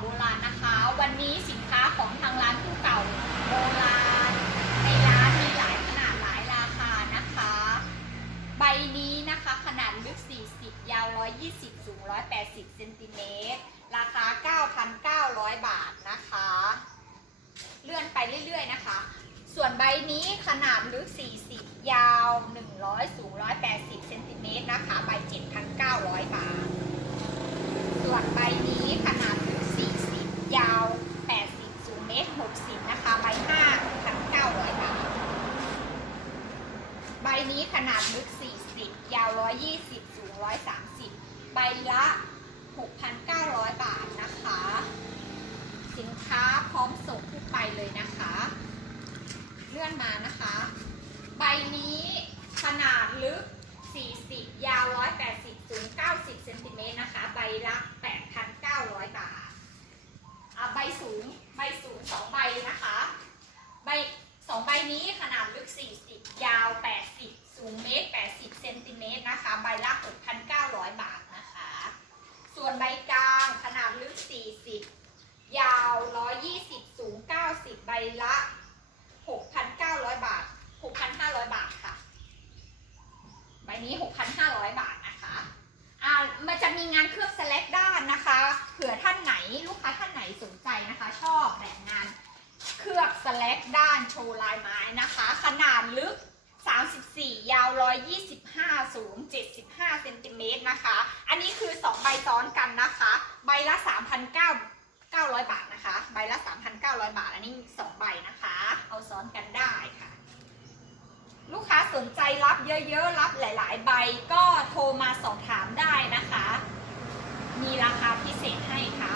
โบราณนะคะ วันนี้สินค้าของทางร้านตู้เก่าโบราณในร้านมีหลายขนาดหลายราคานะคะ ใบนี้นะคะขนาดลึก 40 ยาว 120 สูง 180 เซนติเมตร ราคา 9,900 บาทนะคะ เลื่อนไปเรื่อยๆนะคะ ส่วนใบนี้ขนาดลึก 40 ยาว 100 สูง 180 เซนติเมตรนะคะ ใบ 7,900 บาท ส่วนใบนี้ขนาดลึก 40 ยาว 80 สูงเมตร 60 นะคะ ใบ 5,900 บาท ใบ นี้ขนาดลึก 40 ยาว 120 สูง 130 ใบละ 6,900 บาทนะคะ สินค้าพร้อมส่งทุกใบเลยนะคะ เลื่อนมานะคะ ใบนี้ขนาดลึก 40 ยาว 180 สูง 90 เซนติเมตรนะคะ ใบละ 8,900 บาทอะใบสูง ใบสูง 2 ใบนะคะ ใบสองใบนี้ขนาดลึก 40 ยาว 80 สูงเมตร 80 เซนติเมตร นะคะ ใบละ6,900 บาทนะคะ ส่วนใบกลางขนาดลึก 40 ยาว 120 สูง 90 ใบละ 6,900 บาท 6,500 บาทค่ะ ใบนี้ 6,500 บาทนะคะอ่ามันจะมีงานเคลือบสแลกด้านนะคะ เผื่อท่านไหนลูกค้าท่านไหนสนใจนะคะ ชอบแบบงานเคลือบสแลกด้านโชว์ลายไม้นะคะ ขนาดลึก 34 ยาว 125 สูง 75เซนติเมตรนะคะ อันนี้คือ 2 ใบซ้อนกันนะคะ ใบละ 3,900 บาทนะคะ ใบละ 3,900 บาท อันนี้ 2 ใบนะคะ เอาซ้อนกันได้ค่ะ ลูกค้าสนใจรับเยอะๆ รับหลาย ๆ ใบก็โทรมาสอบถามได้นะคะ มีราคาพิเศษให้ค่ะ